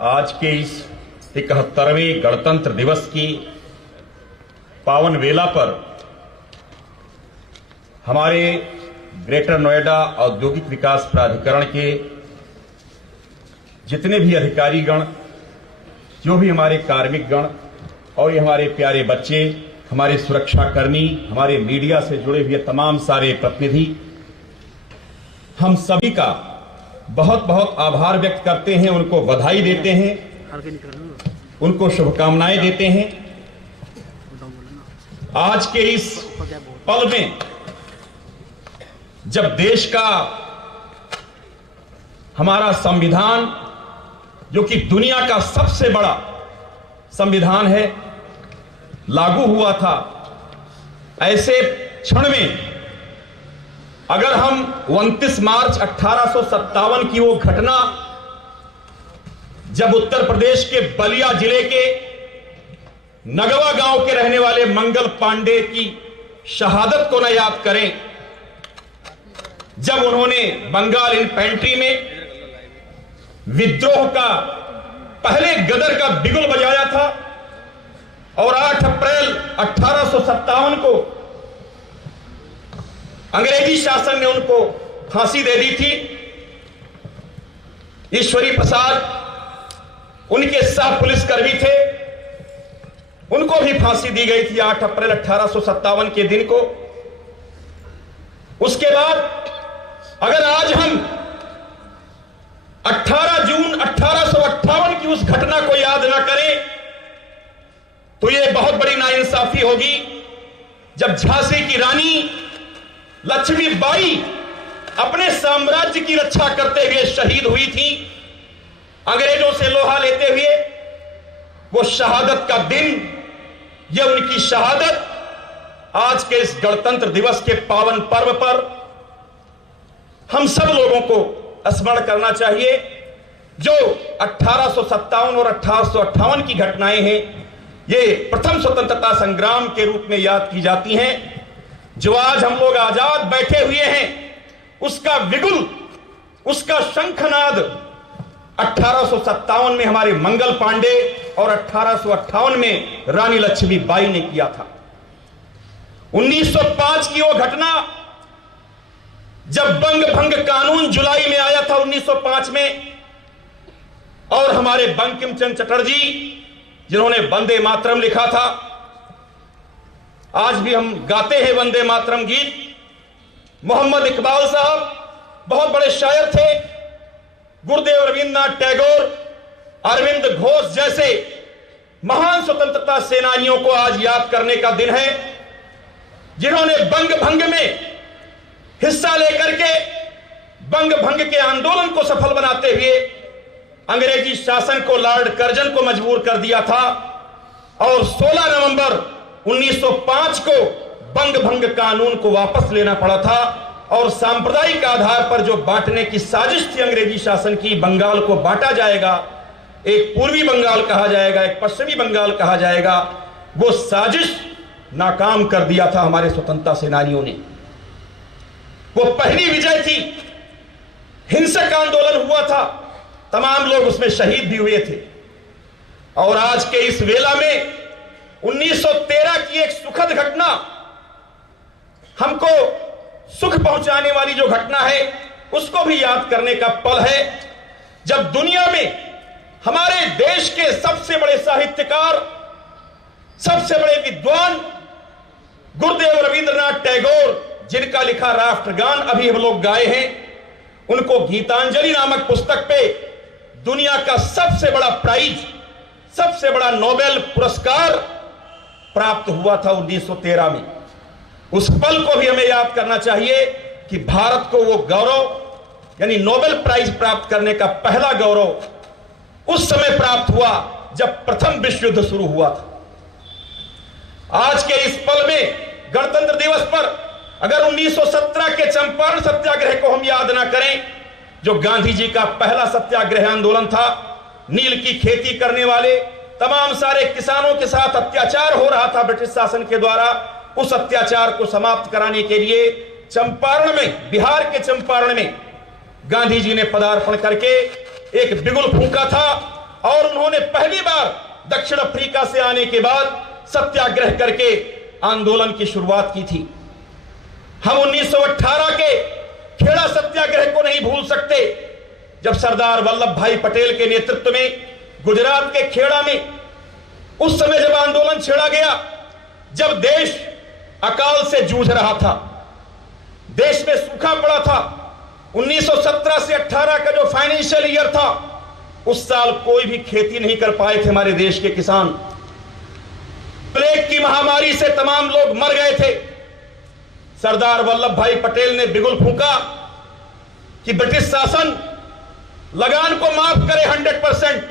आज के इस 71वें गणतंत्र दिवस की पावन वेला पर हमारे ग्रेटर नोएडा औद्योगिक विकास प्राधिकरण के जितने भी अधिकारीगण, जो भी हमारे कार्मिक गण और ये हमारे प्यारे बच्चे, हमारे सुरक्षाकर्मी, हमारे मीडिया से जुड़े हुए तमाम सारे प्रतिनिधि, हम सभी का बहुत बहुत आभार व्यक्त करते हैं, उनको बधाई देते हैं, उनको शुभकामनाएं देते हैं। आज के इस पल में जब देश का हमारा संविधान, जो कि दुनिया का सबसे बड़ा संविधान है, लागू हुआ था, ऐसे क्षण में अगर हम 29 मार्च 1857 की वो घटना, जब उत्तर प्रदेश के बलिया जिले के नगवा गांव के रहने वाले मंगल पांडे की शहादत को न याद करें, जब उन्होंने बंगाल इन्फेंट्री में विद्रोह का पहले गदर का बिगुल बजाया था और 8 अप्रैल 1857 को अंग्रेजी शासन ने उनको फांसी दे दी थी। ईश्वरी प्रसाद उनके सह पुलिसकर्मी थे, उनको भी फांसी दी गई थी 8 अप्रैल 1857 के दिन को। उसके बाद अगर आज हम 18 जून 1858 की उस घटना को याद ना करें तो यह बहुत बड़ी नाइंसाफी होगी, जब झांसी की रानी लक्ष्मीबाई अपने साम्राज्य की रक्षा करते हुए शहीद हुई थी, अंग्रेजों से लोहा लेते हुए। वो शहादत का दिन, ये उनकी शहादत आज के इस गणतंत्र दिवस के पावन पर्व पर हम सब लोगों को स्मरण करना चाहिए। जो 1857 और 1858 की घटनाएं हैं, ये प्रथम स्वतंत्रता संग्राम के रूप में याद की जाती हैं। जो आज हम लोग आजाद बैठे हुए हैं, उसका विगुल, उसका शंखनाद 1857 में हमारे मंगल पांडे और 1858 में रानी लक्ष्मीबाई ने किया था। 1905 की वो घटना, जब बंग भंग कानून जुलाई में आया था 1905 में, और हमारे बंकिम चंद्र चटर्जी, जिन्होंने वंदे मातरम लिखा था, आज भी हम गाते हैं वंदे मातरम गीत। मोहम्मद इकबाल साहब बहुत बड़े शायर थे। गुरुदेव रविंद्रनाथ टैगोर, अरविंद घोष जैसे महान स्वतंत्रता सेनानियों को आज याद करने का दिन है, जिन्होंने बंग भंग में हिस्सा लेकर के बंग भंग के आंदोलन को सफल बनाते हुए अंग्रेजी शासन को, लॉर्ड कर्जन को मजबूर कर दिया था। और 16 नवंबर 1905 को बंग भंग कानून को वापस लेना पड़ा था, और सांप्रदायिक आधार पर जो बांटने की साजिश थी अंग्रेजी शासन की, बंगाल को बांटा जाएगा, एक पूर्वी बंगाल कहा जाएगा, एक पश्चिमी बंगाल कहा जाएगा, वो साजिश नाकाम कर दिया था हमारे स्वतंत्रता सेनानियों ने। वो पहली विजय थी। हिंसक आंदोलन हुआ था, तमाम लोग उसमें शहीद भी हुए थे। और आज के इस वेला में 1913 की एक सुखद घटना, हमको सुख पहुंचाने वाली जो घटना है, उसको भी याद करने का पल है, जब दुनिया में हमारे देश के सबसे बड़े साहित्यकार, सबसे बड़े विद्वान गुरुदेव रविंद्रनाथ टैगोर, जिनका लिखा राष्ट्रगान अभी हम लोग गाए हैं, उनको गीतांजलि नामक पुस्तक पे दुनिया का सबसे बड़ा प्राइज, सबसे बड़ा नोबेल पुरस्कार प्राप्त हुआ था 1913 में। उस पल को भी हमें याद करना चाहिए कि भारत को वो गौरव, यानी नोबेल प्राइज प्राप्त करने का पहला गौरव उस समय प्राप्त हुआ जब प्रथम विश्व युद्ध शुरू हुआ था। आज के इस पल में गणतंत्र दिवस पर अगर 1917 के चंपारण सत्याग्रह को हम याद ना करें, जो गांधी जी का पहला सत्याग्रह आंदोलन था, नील की खेती करने वाले तमाम सारे किसानों के साथ अत्याचार हो रहा था ब्रिटिश शासन के द्वारा, उस अत्याचार को समाप्त कराने के लिए चंपारण में, बिहार के चंपारण में गांधी जी ने पदार्पण करके एक बिगुल फूंका था और उन्होंने पहली बार दक्षिण अफ्रीका से आने के बाद सत्याग्रह करके आंदोलन की शुरुआत की थी। हम 1918 के खेड़ा सत्याग्रह को नहीं भूल सकते, जब सरदार वल्लभ भाई पटेल के नेतृत्व में गुजरात के खेड़ा में उस समय जब आंदोलन छेड़ा गया, जब देश अकाल से जूझ रहा था, देश में सूखा पड़ा था। 1917 से 18 का जो फाइनेंशियल ईयर था, उस साल कोई भी खेती नहीं कर पाए थे हमारे देश के किसान। प्लेग की महामारी से तमाम लोग मर गए थे। सरदार वल्लभ भाई पटेल ने बिगुल फूंका कि ब्रिटिश शासन लगान को माफ करे 100%,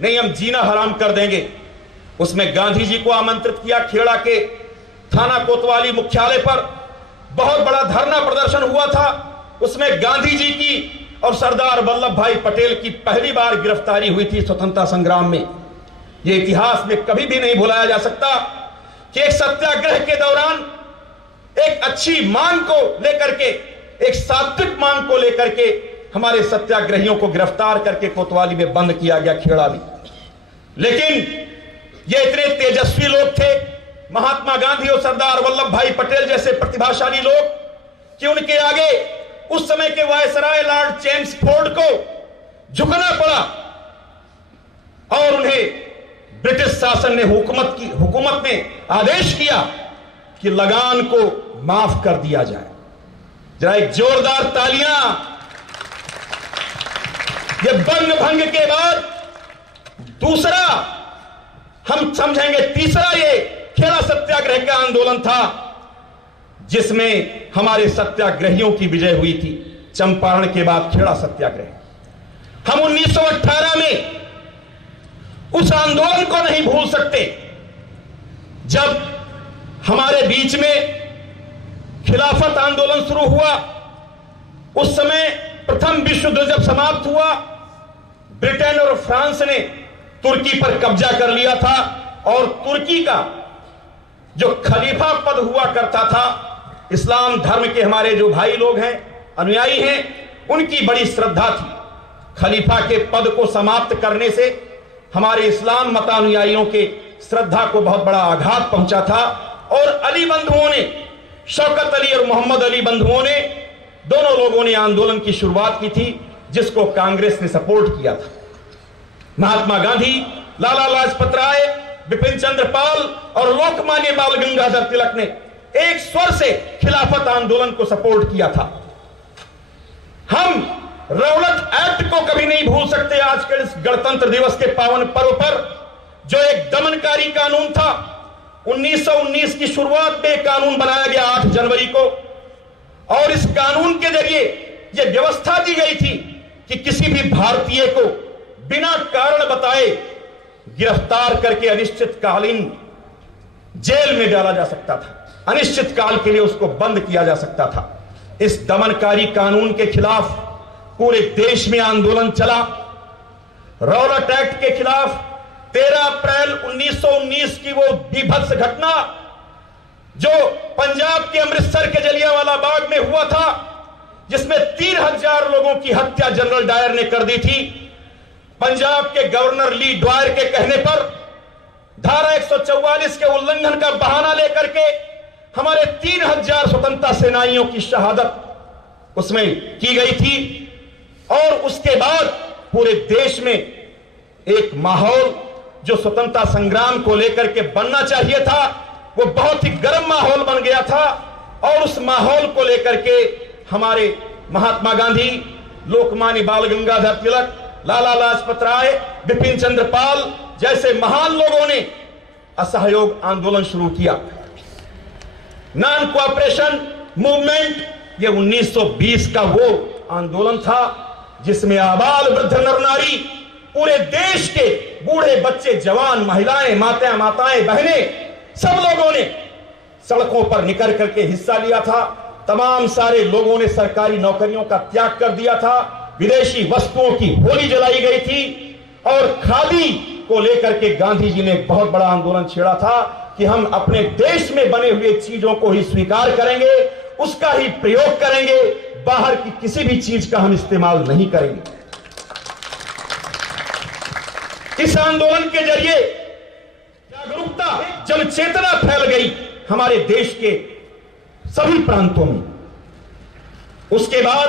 नहीं हम जीना हराम कर देंगे। उसमें गांधी जी को आमंत्रित किया। खेड़ा के थाना कोतवाली मुख्यालय पर बहुत बड़ा धरना प्रदर्शन हुआ था। उसमें गांधी जी की और सरदार वल्लभ भाई पटेल की पहली बार गिरफ्तारी हुई थी स्वतंत्रता संग्राम में। यह इतिहास में कभी भी नहीं भुलाया जा सकता कि एक सत्याग्रह के दौरान एक अच्छी मांग को लेकर के, एक सात्विक मांग को लेकर के हमारे सत्याग्रहियों को गिरफ्तार करके कोतवाली में बंद किया गया, खेड़ा में। लेकिन ये इतने तेजस्वी लोग थे, महात्मा गांधी और सरदार वल्लभ भाई पटेल जैसे प्रतिभाशाली लोग, कि उनके आगे उस समय के वायसराय लॉर्ड चेम्सफोर्ड को झुकना पड़ा और उन्हें ब्रिटिश शासन ने हुकूमत ने आदेश किया कि लगान को माफ कर दिया जाए। जरा एक जोरदार तालियां। ये बंग भंग के बाद दूसरा हम समझेंगे, तीसरा ये खेड़ा सत्याग्रह का आंदोलन था जिसमें हमारे सत्याग्रहियों की विजय हुई थी। चंपारण के बाद खेड़ा सत्याग्रह। हम 1918 में उस आंदोलन को नहीं भूल सकते जब हमारे बीच में खिलाफत आंदोलन शुरू हुआ। उस समय प्रथम विश्व युद्ध जब समाप्त हुआ, ब्रिटेन और फ्रांस ने तुर्की पर कब्जा कर लिया था और तुर्की का जो खलीफा पद हुआ करता था, इस्लाम धर्म के हमारे जो भाई लोग हैं, अनुयायी हैं, उनकी बड़ी श्रद्धा थी। खलीफा के पद को समाप्त करने से हमारे इस्लाम मतानुयायियों के श्रद्धा को बहुत बड़ा आघात पहुंचा था और अली बंधुओं ने, शौकत अली और मोहम्मद अली बंधुओं ने, दोनों लोगों ने आंदोलन की शुरुआत की थी जिसको कांग्रेस ने सपोर्ट किया था। महात्मा गांधी, लाला लाजपत राय, बिपिन चंद्र पाल और लोकमान्य बाल गंगाधर तिलक ने एक स्वर से खिलाफत आंदोलन को सपोर्ट किया था। हम रौलट एक्ट को कभी नहीं भूल सकते। आज के इस गणतंत्र दिवस के पावन पर्व पर जो एक दमनकारी कानून था, 1919 की शुरुआत में एक कानून बनाया गया 8 जनवरी को, और इस कानून के जरिए यह व्यवस्था दी गई थी कि किसी भी भारतीय को बिना कारण बताए गिरफ्तार करके अनिश्चितकालीन जेल में डाला जा सकता था, अनिश्चित काल के लिए उसको बंद किया जा सकता था। इस दमनकारी कानून के खिलाफ पूरे देश में आंदोलन चला। रौलट एक्ट के खिलाफ 13 अप्रैल 1919 की वो बीभत्स घटना जो पंजाब के अमृतसर के जलियांवाला बाग में हुआ था, जिसमें 3000 लोगों की हत्या जनरल डायर ने कर दी थी। पंजाब के गवर्नर ली ड्वायर के कहने पर धारा 144 के उल्लंघन का बहाना लेकर के हमारे 3000 स्वतंत्रता सेनानियों की शहादत उसमें की गई थी। और उसके बाद पूरे देश में एक माहौल जो स्वतंत्रता संग्राम को लेकर के बनना चाहिए था, वो बहुत ही गर्म माहौल बन गया था। और उस माहौल को लेकर के हमारे महात्मा गांधी, लोकमान्य बाल गंगाधर तिलक, लाला लाजपत राय, बिपिन चंद्र पाल जैसे महान लोगों ने असहयोग आंदोलन शुरू किया। नॉन कोऑपरेशन मूवमेंट, ये 1920 का वो आंदोलन था जिसमें आबाल वृद्ध नर नारी, पूरे देश के बूढ़े बच्चे, जवान, महिलाएं, माताएं, बहनें, सब लोगों ने सड़कों पर निकल करके हिस्सा लिया था। तमाम सारे लोगों ने सरकारी नौकरियों का त्याग कर दिया था। विदेशी वस्तुओं की होली जलाई गई थी और खादी को लेकर के गांधी जी ने बहुत बड़ा आंदोलन छेड़ा था कि हम अपने देश में बने हुए चीजों को ही स्वीकार करेंगे उसका ही प्रयोग करेंगे, बाहर की किसी भी चीज का हम इस्तेमाल नहीं करेंगे। इस आंदोलन के जरिए जागरूकता, जन चेतना फैल गई हमारे देश के सभी प्रांतों में। उसके बाद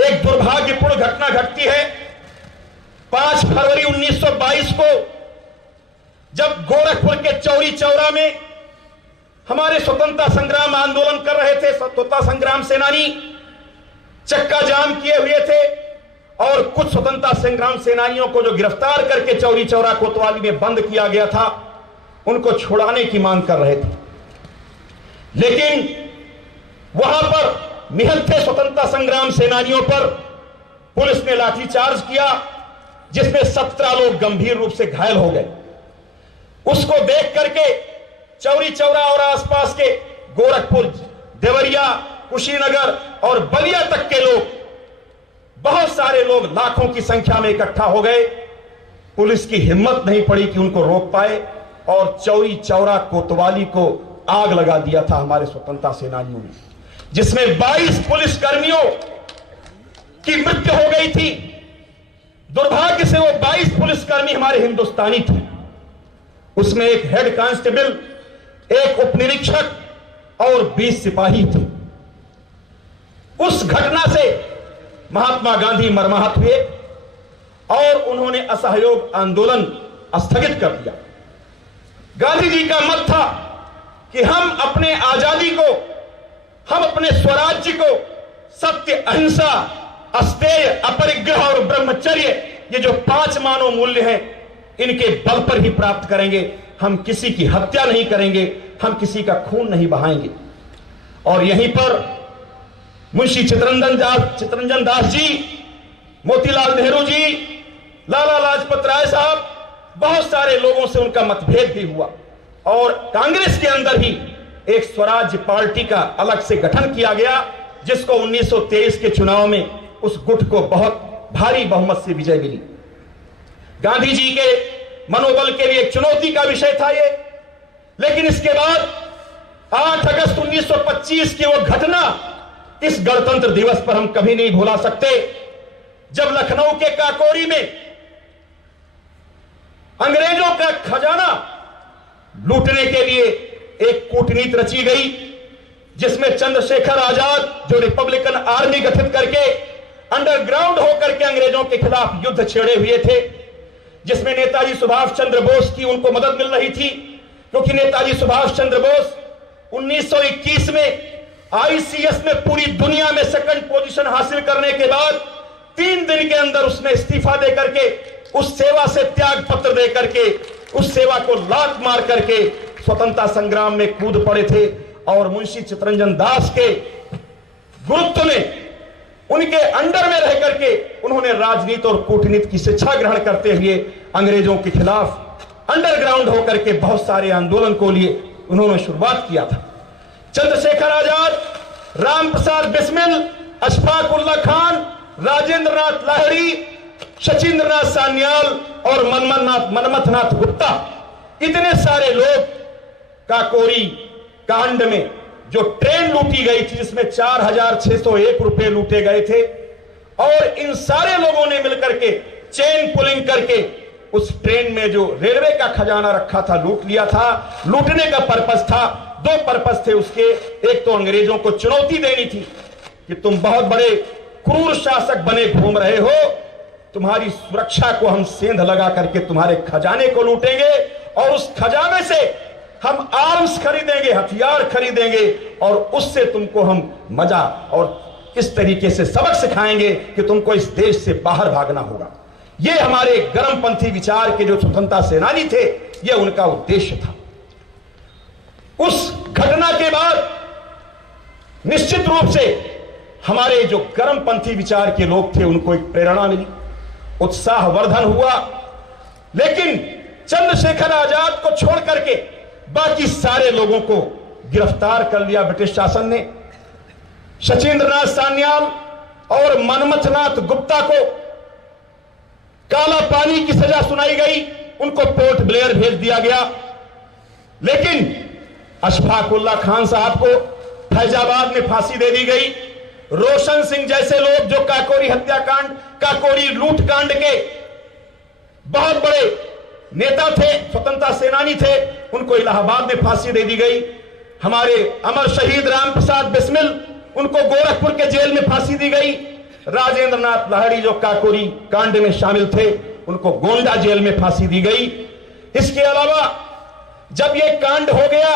एक दुर्भाग्यपूर्ण घटना घटती है 5 फरवरी 1922 को, जब गोरखपुर के चौरी चौरा में हमारे स्वतंत्रता संग्राम आंदोलन कर रहे थे स्वतंत्रता संग्राम सेनानी, चक्का जाम किए हुए थे और कुछ स्वतंत्रता संग्राम सेनानियों को जो गिरफ्तार करके चौरी चौरा कोतवाली में बंद किया गया था, उनको छुड़ाने की मांग कर रहे थे। लेकिन वहां पर निहत्थे स्वतंत्रता संग्राम सेनानियों पर पुलिस ने लाठीचार्ज किया, जिसमें 17 लोग गंभीर रूप से घायल हो गए। उसको देख करके चौरी चौरा और आसपास के गोरखपुर, देवरिया, कुशीनगर और बलिया तक के लोग, बहुत सारे लोग लाखों की संख्या में इकट्ठा हो गए। पुलिस की हिम्मत नहीं पड़ी कि उनको रोक पाए और चौरी चौरा कोतवाली को आग लगा दिया था हमारे स्वतंत्रता सेनानियों ने, जिसमें 22 पुलिसकर्मियों की मृत्यु हो गई थी। दुर्भाग्य से वो 22 पुलिसकर्मी हमारे हिंदुस्तानी थे। उसमें एक हेड कांस्टेबल, एक उपनिरीक्षक और 20 सिपाही थे। उस घटना से महात्मा गांधी मर्माहत हुए और उन्होंने असहयोग आंदोलन स्थगित कर दिया। गांधी जी का मत था कि हम अपने आजादी को, हम अपने स्वराज्य को सत्य, अहिंसा, अस्तेय, अपरिग्रह और ब्रह्मचर्य, ये जो 5 मानव मूल्य हैं, इनके बल पर ही प्राप्त करेंगे। हम किसी की हत्या नहीं करेंगे, हम किसी का खून नहीं बहाएंगे। और यहीं पर मुंशी चित्तरंजन दास जी, मोतीलाल नेहरू जी, लाला लाजपत राय साहब, बहुत सारे लोगों से उनका मतभेद भी हुआ और कांग्रेस के अंदर ही एक स्वराज्य पार्टी का अलग से गठन किया गया, जिसको 1923 के चुनाव में उस गुट को बहुत भारी बहुमत से विजय मिली। गांधी जी के मनोबल के लिए एक चुनौती का विषय था ये। लेकिन इसके बाद 8 अगस्त 1925 की वो घटना इस गणतंत्र दिवस पर हम कभी नहीं भुला सकते, जब लखनऊ के काकोरी में अंग्रेजों का खजाना लूटने के लिए एक कूटनीति रची गई, जिसमें चंद्रशेखर आजाद जो रिपब्लिकन आर्मी गठित करके अंडरग्राउंड होकर के अंग्रेजों के खिलाफ युद्ध छेड़े हुए थे, जिसमें नेताजी सुभाष चंद्र बोस की उनको मदद मिल रही थी, क्योंकि नेताजी सुभाष चंद्र बोस 1921 में आईसीएस में पूरी दुनिया में सेकंड पोजीशन हासिल करने के बाद 3 दिन के अंदर उसने इस्तीफा देकर के, उस सेवा से त्याग पत्र देकर के, उस सेवा को लात मार करके स्वतंत्रता संग्राम में कूद पड़े थे। और मुंशी चित्तरंजन दास के गुरुत्व में, उनके अंडर में रह करके उन्होंने राजनीति और कूटनीति की शिक्षा ग्रहण करते हुए अंग्रेजों के खिलाफ अंडरग्राउंड होकर के बहुत सारे आंदोलन को लिए उन्होंने शुरुआत किया था। चंद्रशेखर आजाद, राम प्रसाद बिस्मिल, अशफाक उल्लाह खान, राजेंद्र नाथ लाहिड़ी, शचीन्द्र नाथ सान्याल और मनमथनाथ गुप्ता, इतने सारे लोग काकोरी कांड में जो ट्रेन लूटी गई थी, जिसमें 4,601 रुपए लूटे गए थे, और इन सारे लोगों ने मिलकर के चेन पुलिंग करके उस ट्रेन में जो रेलवे का खजाना रखा था लूट लिया था। लूटने का पर्पस था, 2 पर्पस थे उसके। एक तो अंग्रेजों को चुनौती देनी थी कि तुम बहुत बड़े क्रूर शासक बने घूम रहे हो, तुम्हारी सुरक्षा को हम सेंध लगा करके तुम्हारे खजाने को लूटेंगे और उस खजाने से हम आर्म्स खरीदेंगे, हथियार खरीदेंगे और उससे तुमको हम मजा और इस तरीके से सबक सिखाएंगे कि तुमको इस देश से बाहर भागना होगा। ये हमारे गर्मपंथी विचार के जो स्वतंत्रता सेनानी थे, ये उनका उद्देश्य था। उस घटना के बाद निश्चित रूप से हमारे जो गर्मपंथी विचार के लोग थे, उनको एक प्रेरणा मिली, उत्साहवर्धन हुआ। लेकिन चंद्रशेखर आजाद को छोड़ करके बाकी सारे लोगों को गिरफ्तार कर लिया ब्रिटिश शासन ने। शचीन्द्र नाथ सान्याल और मनमथनाथ गुप्ता को काला पानी की सजा सुनाई गई, उनको पोर्ट ब्लेयर भेज दिया गया। लेकिन अशफाक उल्लाह खान साहब को फैजाबाद में फांसी दे दी गई। रोशन सिंह जैसे लोग जो काकोरी हत्याकांड, काकोरी लूटकांड के बहुत बड़े नेता थे, स्वतंत्रता सेनानी थे, उनको इलाहाबाद में फांसी दे दी गई। हमारे अमर शहीद राम प्रसाद बिस्मिल, उनको गोरखपुर के जेल में फांसी दी गई। राजेंद्र नाथ लाहिड़ी जो काकोरी कांड में शामिल थे, उनको गोंडा जेल में फांसी दी गई। इसके अलावा जब यह कांड हो गया,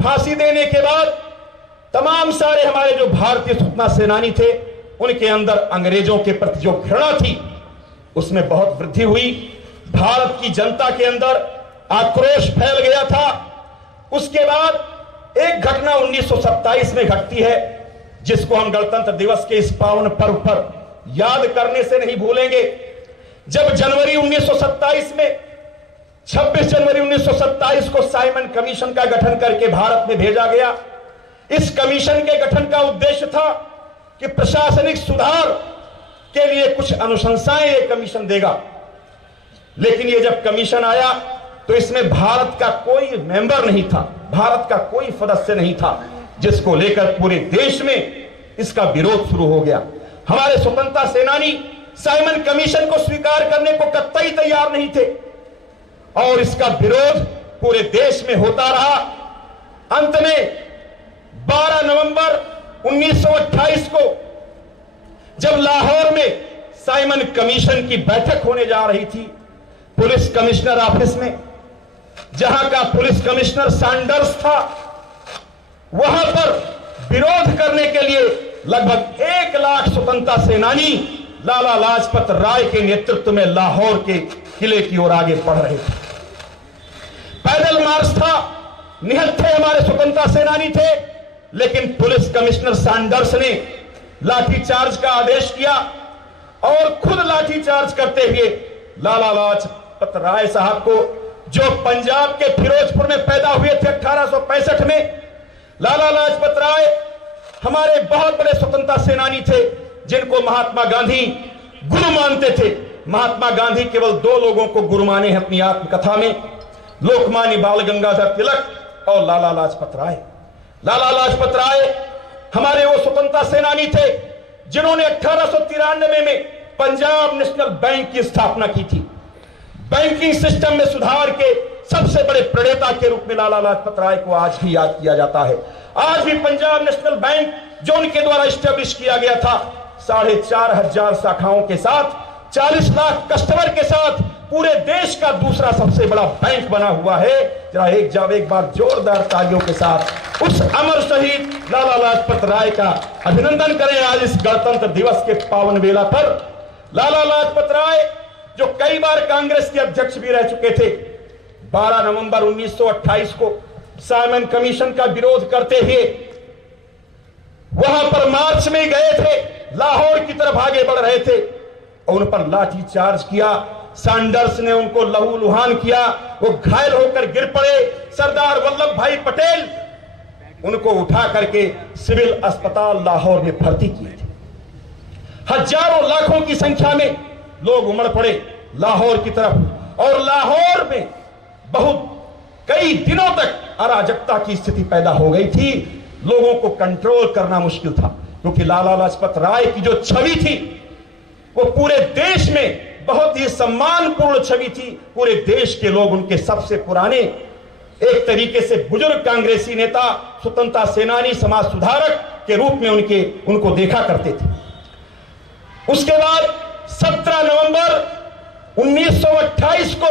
फांसी देने के बाद तमाम सारे हमारे जो भारतीय स्वतंत्रता सेनानी थे, उनके अंदर अंग्रेजों के प्रति जो घृणा थी उसमें बहुत वृद्धि हुई। भारत की जनता के अंदर आक्रोश फैल गया था। उसके बाद एक घटना 1927 में घटती है, जिसको हम गणतंत्र दिवस के इस पावन पर्व पर याद करने से नहीं भूलेंगे। जब जनवरी 1927 में 26 जनवरी 1927 को साइमन कमीशन का गठन करके भारत में भेजा गया। इस कमीशन के गठन का उद्देश्य था कि प्रशासनिक सुधार के लिए कुछ अनुशंसाएं यह कमीशन देगा। लेकिन यह जब कमीशन आया तो इसमें भारत का कोई मेंबर नहीं था, भारत का कोई सदस्य नहीं था, जिसको लेकर पूरे देश में इसका विरोध शुरू हो गया। हमारे स्वतंत्रता सेनानी साइमन कमीशन को स्वीकार करने को कतई तैयार नहीं थे और इसका विरोध पूरे देश में होता रहा। अंत में 12 नवंबर 1928 को जब लाहौर में साइमन कमीशन की बैठक होने जा रही थी, पुलिस कमिश्नर ऑफिस में, जहां का पुलिस कमिश्नर सैंडर्स था, वहां पर विरोध करने के लिए लगभग 1 लाख स्वतंत्रता सेनानी लाला लाजपत राय के नेतृत्व में लाहौर के किले की ओर आगे बढ़ रहे थे। पैदल मार्च था, निहत्थे हमारे स्वतंत्रता सेनानी थे, लेकिन पुलिस कमिश्नर सैंडर्स ने लाठीचार्ज का आदेश किया और खुद लाठीचार्ज करते हुए लाला लाजपत राय साहब को, जो पंजाब के फिरोजपुर में पैदा हुए थे 1865 में, लाला लाजपत राय हमारे बहुत बड़े स्वतंत्रता सेनानी थे, जिनको महात्मा गांधी गुरु मानते थे। महात्मा गांधी केवल 2 लोगों को गुरु माने हैं अपनी आत्मकथा में, लोकमान्य बाल गंगाधर तिलक और लाला लाजपत राय। लाला लाजपत राय हमारे वो स्वतंत्रता सेनानी थे जिन्होंने 1893 में पंजाब नेशनल बैंक की स्थापना की थी। बैंकिंग सिस्टम में सुधार के सबसे बड़े प्रणेता के रूप में लाला लाजपत राय को आज भी याद किया जाता है। आज भी पंजाब नेशनल बैंक जो उनके द्वारा स्टैब्लिश किया गया था, 4,500 शाखाओं के साथ, 40 लाख कस्टमर के साथ पूरे देश का दूसरा सबसे बड़ा बैंक बना हुआ है। जरा एक बार जोरदार तालियों के साथ उस अमर शहीद लाला लाजपत राय का अभिनंदन करें आज इस गणतंत्र दिवस के पावन बेला पर। लाला लाजपत राय जो कई बार कांग्रेस के अध्यक्ष भी रह चुके थे, 12 नवंबर 1928 को साइमन कमीशन का विरोध करते हुए वहां पर मार्च में गए थे, लाहौर की तरफ आगे बढ़ रहे थे और उन पर लाठी चार्ज किया। सैंडर्स ने उनको लहूलुहान किया, वो घायल होकर गिर पड़े। सरदार वल्लभ भाई पटेल उनको उठा करके सिविल अस्पताल लाहौर में भर्ती किए थे। हजारों लाखों की संख्या में लोग उमड़ पड़े लाहौर की तरफ और लाहौर में बहुत कई दिनों तक अराजकता की स्थिति पैदा हो गई थी। लोगों को कंट्रोल करना मुश्किल था, क्योंकि लाला लाजपत राय की जो छवि थी वो पूरे देश में बहुत ही सम्मानपूर्ण छवि थी। पूरे देश के लोग उनके सबसे पुराने, एक तरीके से बुजुर्ग कांग्रेसी नेता, स्वतंत्रता सेनानी, समाज सुधारक के रूप में उनको देखा करते थे। उसके बाद 17 नवंबर 1928 को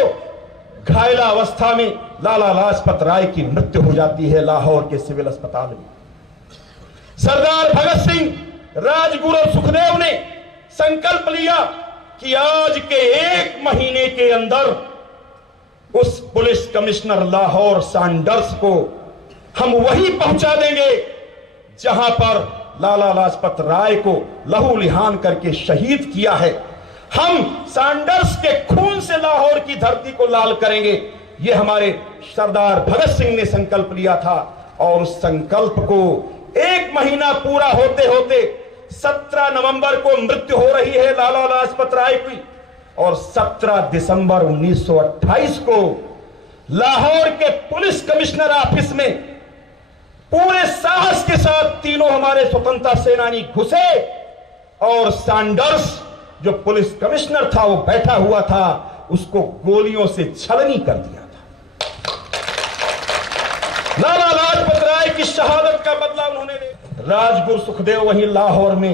घायला अवस्था में लाला लाजपत राय की मृत्यु हो जाती है लाहौर के सिविल अस्पताल में। सरदार भगत सिंह, राजगुरु और सुखदेव ने संकल्प लिया कि आज के 1 महीने के अंदर उस पुलिस कमिश्नर लाहौर सैंडर्स को हम वहीं पहुंचा देंगे जहां पर लाला लाजपत राय को लहूलुहान करके शहीद किया है। हम सैंडर्स के खून से लाहौर की धरती को लाल करेंगे। यह हमारे सरदार भगत सिंह ने संकल्प लिया था और उस संकल्प को 1 महीना पूरा होते होते 17 नवंबर को मृत्यु हो रही है लाला लाजपत राय की और 17 दिसंबर 1928 को लाहौर के पुलिस कमिश्नर ऑफिस में पूरे साहस के साथ तीनों हमारे स्वतंत्रता सेनानी घुसे और सैंडर्स जो पुलिस कमिश्नर था वो बैठा हुआ था, उसको गोलियों से छलनी कर दिया था। लाला लाजपत राय की शहादत का बदला उन्होंने लिया। राजगुरु सुखदेव वहीं लाहौर में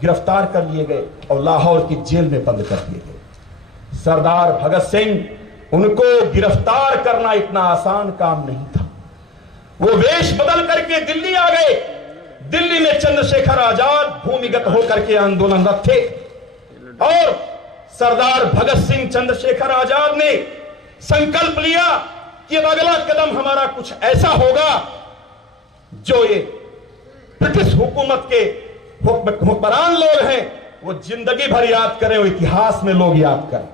गिरफ्तार कर लिए गए और लाहौर की जेल में बंद कर दिए गए। सरदार भगत सिंह, उनको गिरफ्तार करना इतना आसान काम नहीं था। वो वेश बदल करके दिल्ली आ गए। दिल्ली में चंद्रशेखर आजाद भूमिगत होकर के आंदोलनरत थे और सरदार भगत सिंह चंद्रशेखर आजाद ने संकल्प लिया कि अब अगला कदम हमारा कुछ ऐसा होगा जो ये ब्रिटिश हुकूमत के हुक्मरान लोग हैं वो जिंदगी भर याद करें, वो इतिहास में लोग याद करें।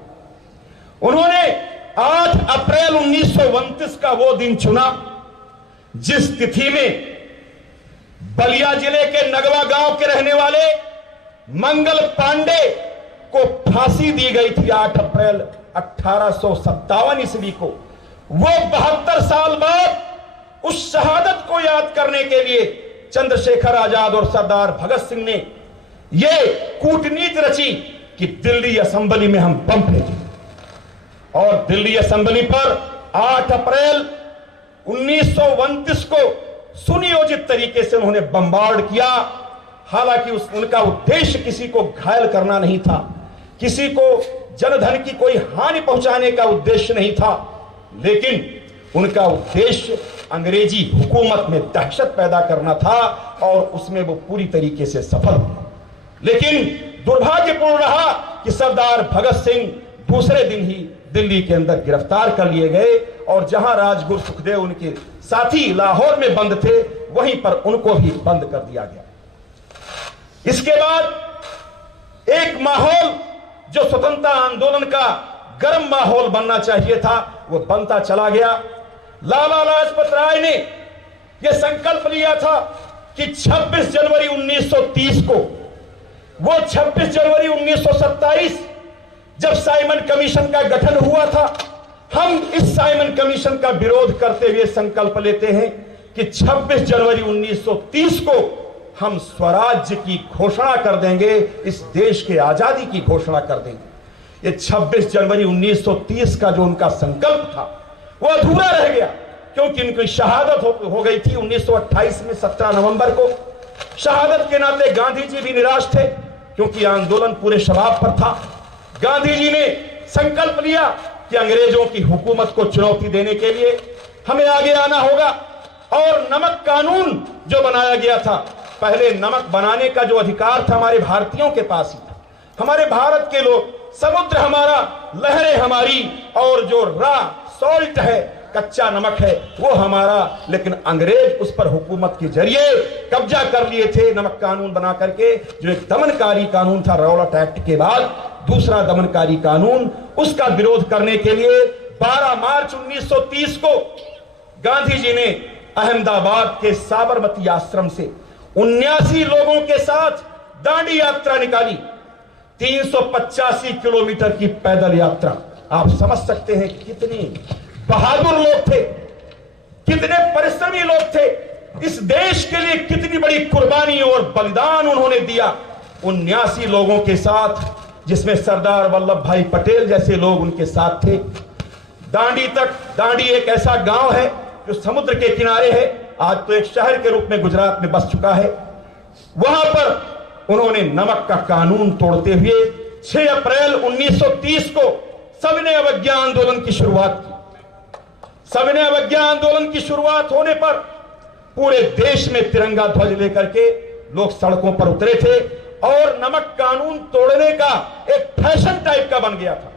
उन्होंने 8 अप्रैल 1929 का वो दिन चुना जिस तिथि में बलिया जिले के नगवा गांव के रहने वाले मंगल पांडे को फांसी दी गई थी। 8 अप्रैल 1857 ईस्वी को। वो 72 साल बाद उस शहादत को याद करने के लिए चंद्रशेखर आजाद और सरदार भगत सिंह ने यह कूटनीति रची कि दिल्ली असेंबली में हम बम भेजें और दिल्ली असेंबली पर 8 अप्रैल 1929 को सुनियोजित तरीके से उन्होंने बमबार्ड किया। हालांकि उनका उद्देश्य किसी को घायल करना नहीं था, किसी को जनधन की कोई हानि पहुंचाने का उद्देश्य नहीं था, लेकिन उनका उद्देश्य अंग्रेजी हुकूमत में दहशत पैदा करना था और उसमें वो पूरी तरीके से सफल हुए। लेकिन दुर्भाग्यपूर्ण रहा कि सरदार भगत सिंह दूसरे दिन ही दिल्ली के अंदर गिरफ्तार कर लिए गए और जहां राजगुरु सुखदेव उनके साथी लाहौर में बंद थे वहीं पर उनको भी बंद कर दिया गया। इसके बाद एक माहौल जो स्वतंत्रता आंदोलन का गर्म माहौल बनना चाहिए था वो बनता चला गया। लाला लाजपत राय ने यह संकल्प लिया था कि 26 जनवरी 1930 को, वो 26 जनवरी 1927 जब साइमन कमीशन का गठन हुआ था, हम इस साइमन कमीशन का विरोध करते हुए संकल्प लेते हैं कि 26 जनवरी 1930 को हम स्वराज्य की घोषणा कर देंगे, इस देश के आजादी की घोषणा कर देंगे। ये 26 जनवरी 1930 का जो उनका संकल्प था वो अधूरा रह गया क्योंकि उनकी शहादत हो गई थी 1928 में 17 नवंबर को। शहादत के नाते गांधी जी भी निराश थे क्योंकि आंदोलन पूरे शबाब पर था। गांधी जी ने संकल्प लिया कि अंग्रेजों की हुकूमत को चुनौती देने के लिए हमें आगे आना होगा और नमक कानून जो बनाया गया था, पहले नमक बनाने का जो अधिकार था हमारे भारतीयों के पास ही था। हमारे भारत के लोग, समुद्र हमारा, लहरें हमारी और जो सॉल्ट है, कच्चा नमक है, वो हमारा, लेकिन अंग्रेज उस पर हुकूमत के जरिए कब्जा कर लिए थे नमक कानून बना करके, जो एक दमनकारी कानून था रौलट एक्ट के बाद दूसरा दमनकारी कानून। उसका विरोध करने के लिए 12 मार्च 1930 को गांधी जी ने अहमदाबाद के साबरमती आश्रम से 79 लोगों के साथ दांडी यात्रा निकाली। 385 किलोमीटर की पैदल यात्रा। आप समझ सकते हैं कितने बहादुर लोग थे, कितने परिश्रमी लोग थे, इस देश के लिए कितनी बड़ी कुर्बानी और बलिदान उन्होंने दिया। 79 लोगों के साथ, जिसमें सरदार वल्लभ भाई पटेल जैसे लोग उनके साथ थे। दांडी तक, दांडी एक ऐसा गांव है जो समुद्र के किनारे है, आज तो एक शहर के रूप में गुजरात में बस चुका है। वहां पर उन्होंने नमक का कानून तोड़ते हुए 6 अप्रैल 1930 को सविनय अवज्ञा आंदोलन की शुरुआत की। सविनय अवज्ञा आंदोलन की शुरुआत होने पर पूरे देश में तिरंगा ध्वज लेकर के लोग सड़कों पर उतरे थे और नमक कानून तोड़ने का एक फैशन टाइप का बन गया था।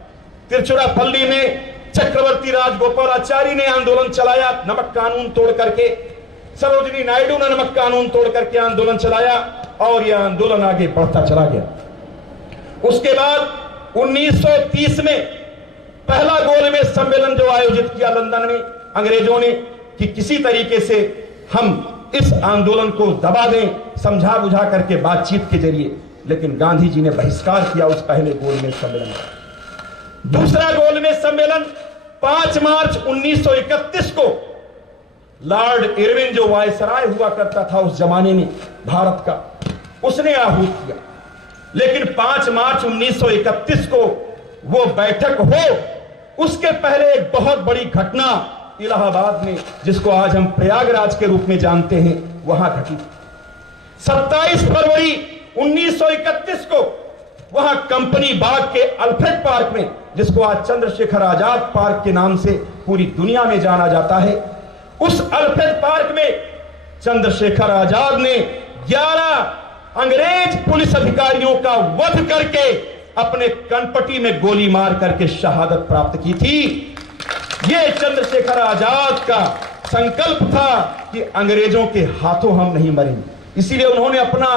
तिरुचिरापल्ली में चक्रवर्ती राजगोपालाचारी ने आंदोलन चलाया नमक कानून तोड़ करके, सरोजिनी नायडू ने नमक कानून तोड़ करके आंदोलन चलाया और यह आंदोलन आगे बढ़ता चला गया। उसके बाद 1930 में पहला गोलमेज सम्मेलन जो आयोजित किया लंदन में अंग्रेजों ने कि किसी तरीके से हम इस आंदोलन को दबा दें, समझा बुझा करके बातचीत के जरिए, लेकिन गांधी जी ने बहिष्कार किया उस पहले गोलमेज सम्मेलन का। दूसरा गोलमेज सम्मेलन 5 मार्च 1931 को लॉर्ड इरविन जो वायसराय हुआ करता था उस जमाने में भारत का, उसने आहूत किया। लेकिन 5 मार्च 1931 को वो बैठक हो, उसके पहले एक बहुत बड़ी घटना इलाहाबाद में, जिसको आज हम प्रयागराज के रूप में जानते हैं, वहां घटी। 27 फरवरी 1931 को वहां कंपनी बाग के अल्फ्रेड पार्क में, जिसको आज चंद्रशेखर आजाद पार्क के नाम से पूरी दुनिया में जाना जाता है, उस अल्फ्रेड पार्क में चंद्रशेखर आजाद ने 11 अंग्रेज पुलिस अधिकारियों का वध करके अपने कनपटी में गोली मार करके शहादत प्राप्त की थी। यह चंद्रशेखर आजाद का संकल्प था कि अंग्रेजों के हाथों हम नहीं मरेंगे। इसीलिए उन्होंने अपना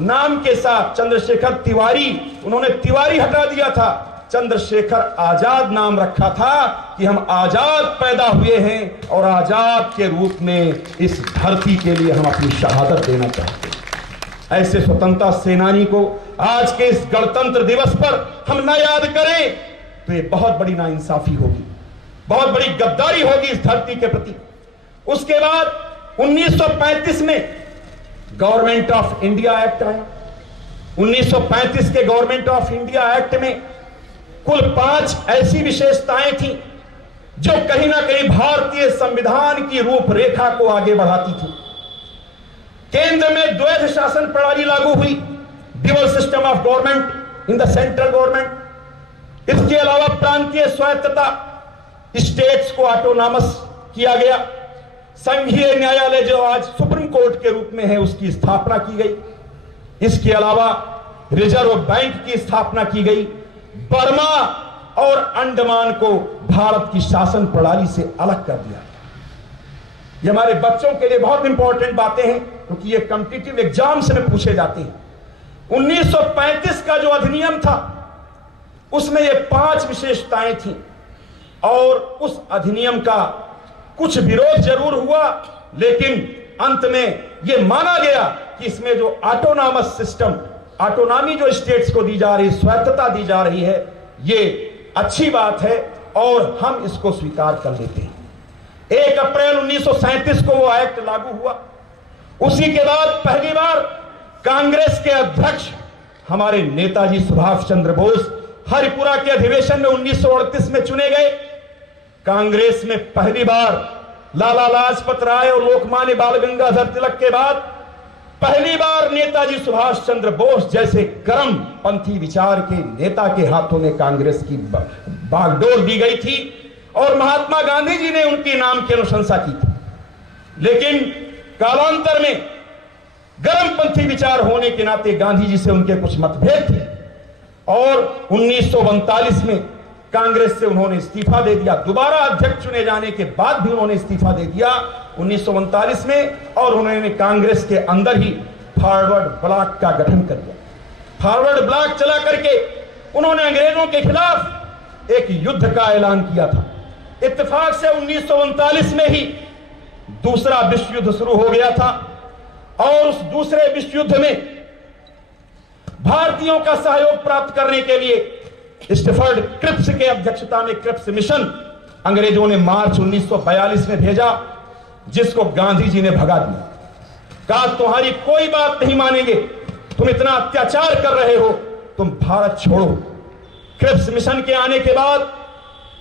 नाम के साथ चंद्रशेखर तिवारी, उन्होंने तिवारी हटा दिया था, चंद्रशेखर आजाद नाम रखा था कि हम आजाद पैदा हुए हैं और आजाद के रूप में इस धरती के लिए हम अपनी शहादत देना चाहते हैं। ऐसे स्वतंत्रता सेनानी को आज के इस गणतंत्र दिवस पर हम न याद करें तो ये बहुत बड़ी नाइंसाफी होगी, बहुत बड़ी गद्दारी होगी इस धरती के प्रति। उसके बाद 1935 में गवर्नमेंट ऑफ इंडिया एक्ट आया। 1935 के गवर्नमेंट ऑफ इंडिया एक्ट में कुल 5 ऐसी विशेषताएं थी जो कहीं ना कहीं भारतीय संविधान की रूपरेखा को आगे बढ़ाती थी। केंद्र में द्वैध शासन प्रणाली लागू हुई, dual system of government in the central government. इसके अलावा प्रांतीय स्वायत्तता, स्टेट्स को ऑटोनॉमस किया गया। संघीय न्यायालय जो आज सुप्रीम कोर्ट के रूप में है, उसकी स्थापना की गई। इसके अलावा रिजर्व बैंक की स्थापना की गई। बर्मा और अंडमान को भारत की शासन प्रणाली से अलग कर दिया। ये हमारे बच्चों के लिए बहुत इंपॉर्टेंट बातें हैं, क्योंकि ये कॉम्पिटिटिव एग्जाम्स में पूछे जाते हैं। 1935 का जो अधिनियम था उसमें ये 5 विशेषताएं थी और उस अधिनियम का कुछ विरोध जरूर हुआ, लेकिन अंत में यह माना गया कि इसमें जो ऑटोनॉमस सिस्टम, ऑटोनॉमी जो स्टेट्स को दी जा रही, स्वायत्तता दी जा रही है, ये अच्छी बात है और हम इसको स्वीकार कर लेते हैं। 1 अप्रैल 1937 को वो एक्ट लागू हुआ। उसी के बाद पहली बार कांग्रेस के अध्यक्ष हमारे नेताजी सुभाष चंद्र बोस हरिपुरा के अधिवेशन में 1938 में चुने गए। कांग्रेस में पहली बार लाला लाजपत राय और लोकमान्य बाल गंगाधर तिलक के बाद पहली बार नेताजी सुभाष चंद्र बोस जैसे कर्म पंथी विचार के नेता के हाथों में कांग्रेस की बागडोर दी गई थी और महात्मा गांधी जी ने उनके नाम की अनुशंसा की थी। लेकिन कालांतर में गर्मपंथी विचार होने के नाते गांधी जी से उनके कुछ मतभेद थे और 1939 में कांग्रेस से उन्होंने इस्तीफा दे दिया। दोबारा अध्यक्ष चुने जाने के बाद भी उन्होंने इस्तीफा दे दिया 1939 में और उन्होंने कांग्रेस के अंदर ही फॉरवर्ड ब्लॉक का गठन कर दिया। फॉरवर्ड ब्लॉक चला करके उन्होंने अंग्रेजों के खिलाफ एक युद्ध का ऐलान किया था। इत्तेफाक से 1939 में ही दूसरा विश्व युद्ध शुरू हो गया था और उस दूसरे विश्व युद्ध में भारतीयों का सहयोग प्राप्त करने के लिए स्टैफर्ड क्रिप्स के अध्यक्षता में क्रिप्स मिशन अंग्रेजों ने मार्च 1942 में भेजा, जिसको गांधी जी ने भगा दिया। कहा तुम्हारी कोई बात नहीं मानेंगे, तुम इतना अत्याचार कर रहे हो, तुम भारत छोड़ो। क्रिप्स मिशन के आने के बाद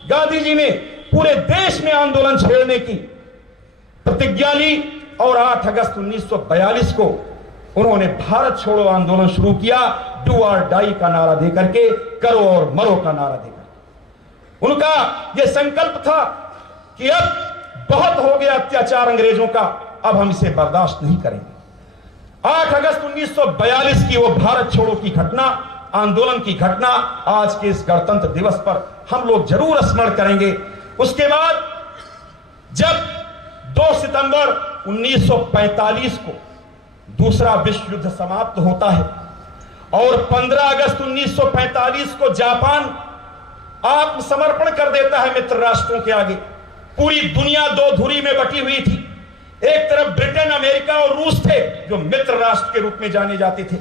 गांधी जी ने पूरे देश में आंदोलन छेड़ने की प्रतिज्ञा ली और 8 अगस्त 1942 को उन्होंने भारत छोड़ो आंदोलन शुरू किया, डू और डाई का नारा देकर के, करो और मरो का नारा देकर। उनका यह संकल्प था कि अब बहुत हो गया अत्याचार अंग्रेजों का, अब हम इसे बर्दाश्त नहीं करेंगे। 8 अगस्त 1942 की वो भारत छोड़ो की घटना, आंदोलन की घटना आज के इस गणतंत्र दिवस पर हम लोग जरूर स्मरण करेंगे। उसके बाद जब 2 सितंबर 1945 को दूसरा विश्व युद्ध समाप्त होता है और 15 अगस्त 1945 को जापान आत्मसमर्पण कर देता है मित्र राष्ट्रों के आगे। पूरी दुनिया 2 धुरी में बटी हुई थी। एक तरफ ब्रिटेन, अमेरिका और रूस थे जो मित्र राष्ट्र के रूप में जाने जाते थे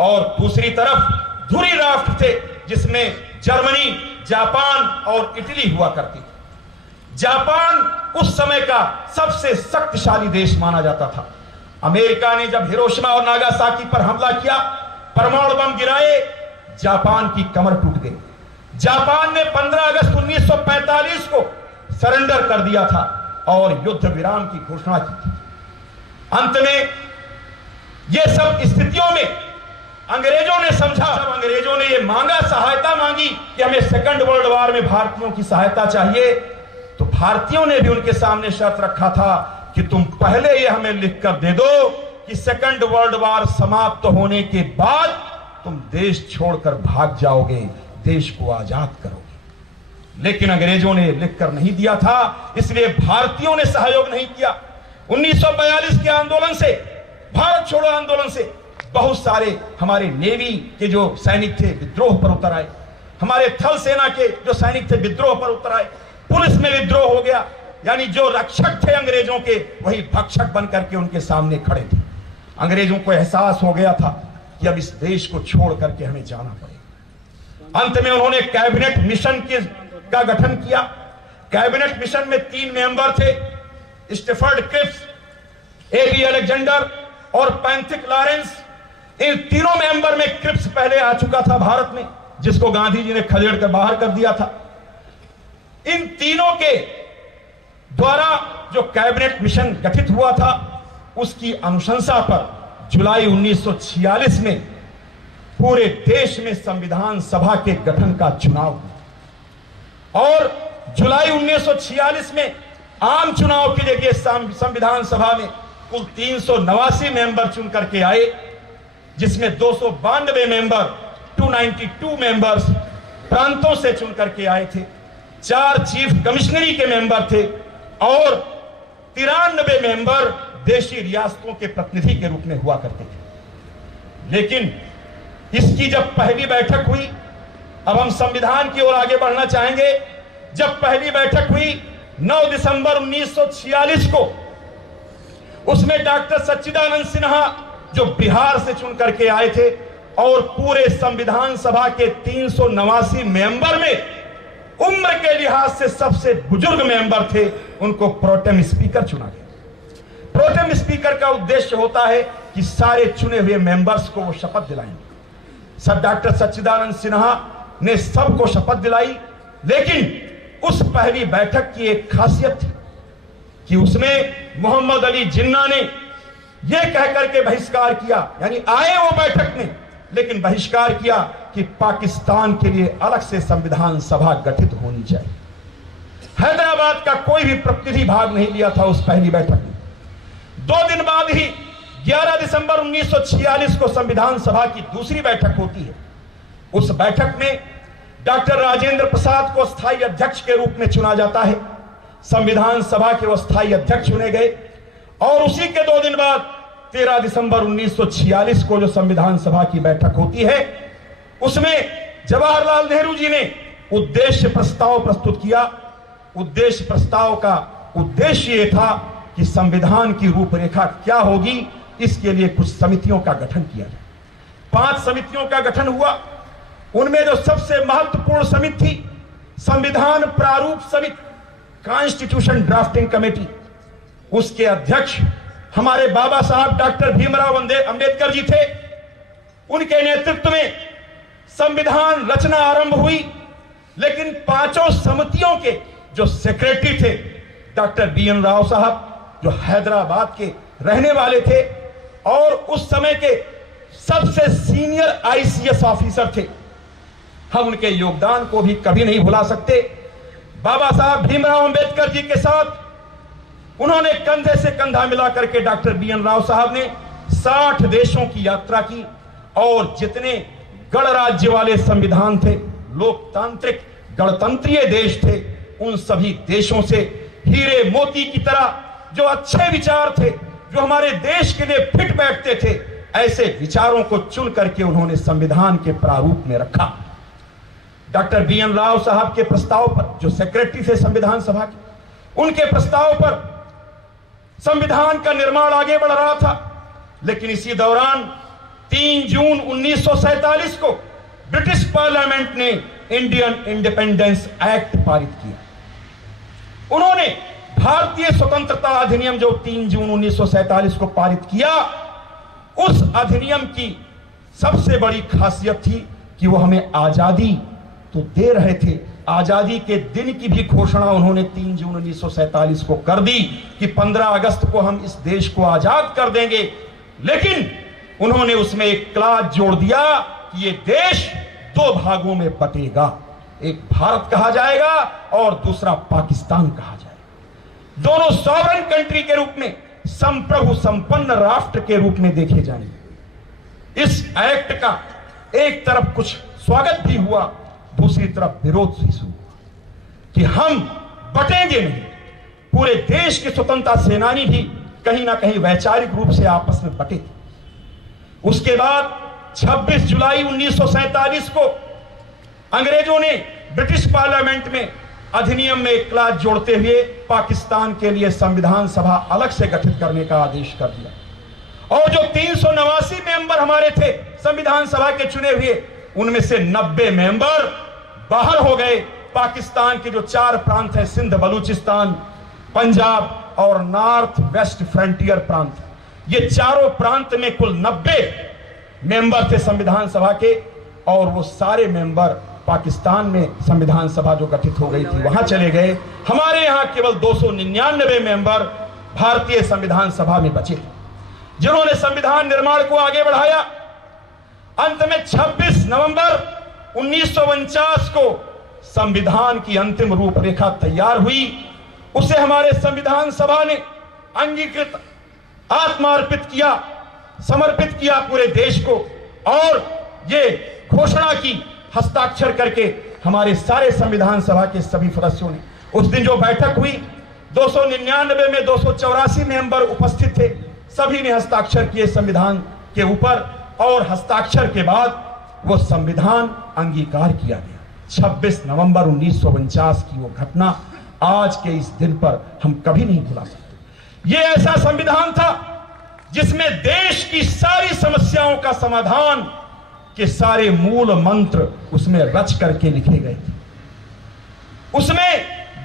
और दूसरी तरफ धुरी राष्ट्र थे जिसमें जर्मनी, जापान और इटली हुआ करती थी। जापान उस समय का सबसे शक्तिशाली देश माना जाता था। अमेरिका ने जब हिरोशिमा और नागासाकी पर हमला किया, परमाणु बम गिराए, जापान की कमर टूट गई। जापान ने 15 अगस्त 1945 को सरेंडर कर दिया था और युद्ध विराम की घोषणा की थी। अंत में ये सब स्थितियों में अंग्रेजों ने समझा, अंग्रेजों ने ये मांगा, सहायता मांगी कि हमें सेकंड वर्ल्ड वॉर में भारतीयों की सहायता चाहिए, तो भारतीयों ने भी उनके सामने शर्त रखा था कि तुम पहले ये हमें लिखकर दे दो कि सेकंड वर्ल्ड वॉर समाप्त होने के बाद तुम देश छोड़कर भाग जाओगे, देश को आजाद करोगे। लेकिन अंग्रेजों ने लिखकर नहीं दिया था, इसलिए भारतीयों ने सहयोग नहीं किया। 1942 के आंदोलन से, भारत छोड़ो आंदोलन से बहुत सारे हमारे नेवी के जो सैनिक थे विद्रोह पर उतर आए, हमारे थल सेना के जो सैनिक थे विद्रोह पर उतर आए, पुलिस में विद्रोह हो गया, यानी जो रक्षक थे अंग्रेजों के वही भक्षक बनकर के उनके सामने खड़े थे। अंग्रेजों को एहसास हो गया था कि अब इस देश को छोड़ करके हमें जाना पड़ेगा। अंत में उन्होंने कैबिनेट मिशन का गठन किया। कैबिनेट मिशन में 3 मेंबर थे, स्टीफर्ड क्रिप्स, एबी अलेक्जेंडर और पैंथिक लॉरेंस। इन तीनों मेंबर में क्रिप्स पहले आ चुका था भारत में, जिसको गांधी जी ने खदेड़ कर बाहर कर दिया था। इन तीनों के द्वारा जो कैबिनेट मिशन गठित हुआ था, उसकी अनुशंसा पर जुलाई 1946 में पूरे देश में संविधान सभा के गठन का चुनाव हुआ और जुलाई 1946 में आम चुनाव की जगह संविधान सभा में कुल 389 मेंबर चुन करके आए, जिसमें 292 मेंबर 292 मेंबर्स प्रांतों से चुन करके आए थे, 4 चीफ कमिश्नरी के मेंबर थे और 93 मेंबर देशी रियासतों के प्रतिनिधि के रूप में हुआ करते थे। लेकिन इसकी जब पहली बैठक हुई, अब हम संविधान की ओर आगे बढ़ना चाहेंगे। जब पहली बैठक हुई 9 दिसंबर 1946 को, उसमें डॉक्टर सच्चिदानंद सिन्हा जो बिहार से चुन करके आए थे और पूरे संविधान सभा के 389 मेंबर में उम्र के लिहाज से सबसे बुजुर्ग मेंबर थे, उनको प्रोटेम स्पीकर चुना गया। प्रोटेम स्पीकर का उद्देश्य होता है कि सारे चुने हुए मेंबर्स को वो शपथ दिलाएंगे। सब डॉक्टर सच्चिदानंद सिन्हा ने सबको शपथ दिलाई, लेकिन उस पहली बैठक की एक खासियत थी कि उसमें मोहम्मद अली जिन्ना ने यह कहकर के बहिष्कार किया, यानी आए वो बैठक में, लेकिन बहिष्कार किया कि पाकिस्तान के लिए अलग से संविधान सभा गठित होनी चाहिए। हैदराबाद का कोई भी प्रतिनिधि भाग नहीं लिया था उस पहली बैठक में। 2 दिन बाद ही 11 दिसंबर 1946 को संविधान सभा की दूसरी बैठक होती है। उस बैठक में डॉक्टर राजेंद्र प्रसाद को स्थायी अध्यक्ष के रूप में चुना जाता है। संविधान सभा के वो स्थायी अध्यक्ष चुने गए और उसी के 2 दिन बाद 13 दिसंबर 1946 को जो संविधान सभा की बैठक होती है, उसमें जवाहरलाल नेहरू जी ने उद्देश्य प्रस्ताव प्रस्तुत किया। उद्देश्य प्रस्ताव का उद्देश्य यह था कि संविधान की रूपरेखा क्या होगी, इसके लिए कुछ समितियों का गठन किया जाए। 5 समितियों का गठन हुआ। उनमें जो सबसे महत्वपूर्ण समिति थी संविधान प्रारूप समिति, कॉन्स्टिट्यूशन ड्राफ्टिंग कमेटी, उसके अध्यक्ष हमारे बाबा साहब डॉक्टर भीमराव अंबेडकर जी थे। उनके नेतृत्व में संविधान रचना आरंभ हुई, लेकिन 5 समितियों के जो सेक्रेटरी थे डॉक्टर BN राव साहब, जो हैदराबाद के रहने वाले थे और उस समय के सबसे सीनियर ICS ऑफिसर थे, हम उनके योगदान को भी कभी नहीं भुला सकते। बाबा साहब भीमराव अंबेडकर जी के साथ उन्होंने कंधे से कंधा मिलाकर के डॉक्टर BN राव साहब ने 60 देशों की यात्रा की और जितने गणराज्य वाले संविधान थे, लोकतांत्रिक गणतंत्रीय देश थे, उन सभी देशों से हीरे मोती की तरह जो अच्छे विचार थे, जो हमारे देश के लिए फिट बैठते थे, ऐसे विचारों को चुन करके उन्होंने संविधान के प्रारूप में रखा। डॉक्टर BN राव साहब के प्रस्ताव पर, जो सेक्रेटरी थे संविधान सभा के, उनके प्रस्ताव पर संविधान का निर्माण आगे बढ़ रहा था। लेकिन इसी दौरान 3 जून 1947 को ब्रिटिश पार्लियामेंट ने इंडियन इंडिपेंडेंस एक्ट पारित किया। उन्होंने भारतीय स्वतंत्रता अधिनियम जो 3 जून 1947 को पारित किया, उस अधिनियम की सबसे बड़ी खासियत थी कि वो हमें आजादी तो दे रहे थे, आजादी के दिन की भी घोषणा उन्होंने 3 जून 1947 को कर दी कि 15 अगस्त को हम इस देश को आजाद कर देंगे। लेकिन उन्होंने उसमें एक क्लॉज जोड़ दिया कि ये देश 2 भागों में बटेगा, एक भारत कहा जाएगा और दूसरा पाकिस्तान कहा जाएगा। दोनों सॉवरेन कंट्री के रूप में, संप्रभु संपन्न राष्ट्र के रूप में देखे जाएंगे। इस एक्ट का एक तरफ कुछ स्वागत भी हुआ, दूसरी तरफ विरोध भी शुरू हुआ कि हम बटेंगे नहीं। पूरे देश के स्वतंत्रता सेनानी भी कहीं ना कहीं वैचारिक रूप से आपस में बटे। उसके बाद 26 जुलाई 1947 को अंग्रेजों ने ब्रिटिश पार्लियामेंट में अधिनियम में एक क्लॉज जोड़ते हुए पाकिस्तान के लिए संविधान सभा अलग से गठित करने का आदेश कर दिया। और जो 389 मेंबर हमारे थे संविधान सभा के चुने हुए, उनमें से 90 मेंबर बाहर हो गए। पाकिस्तान के जो 4 प्रांत हैं, सिंध, बलूचिस्तान, पंजाब और नॉर्थ वेस्ट फ्रंटियर प्रांत, ये चारों प्रांत में कुल 90 मेंबर थे संविधान सभा के, और वो सारे मेंबर पाकिस्तान में संविधान सभा जो गठित हो गई थी वहां चले गए। हमारे यहां केवल 299 मेंबर भारतीय संविधान सभा में बचे, जिन्होंने संविधान निर्माण को आगे बढ़ाया। अंत में 26 नवंबर 1949 को संविधान की अंतिम रूपरेखा तैयार हुई। उसे हमारे संविधान सभा ने अंगीकृत, आत्मार्पित किया, समर्पित किया पूरे देश को, और ये घोषणा की हस्ताक्षर करके हमारे सारे संविधान सभा के सभी सदस्यों ने। उस दिन जो बैठक हुई 299 में 284 मेंबर उपस्थित थे, सभी ने हस्ताक्षर किए संविधान के ऊपर, और हस्ताक्षर के बाद वो संविधान अंगीकार किया गया। 26 नवंबर 1949 की वो घटना आज के इस दिन पर हम कभी नहीं भुला सकते। ये ऐसा संविधान था जिसमें देश की सारी समस्याओं का समाधान के सारे मूल मंत्र उसमें रच करके लिखे गए थे। उसमें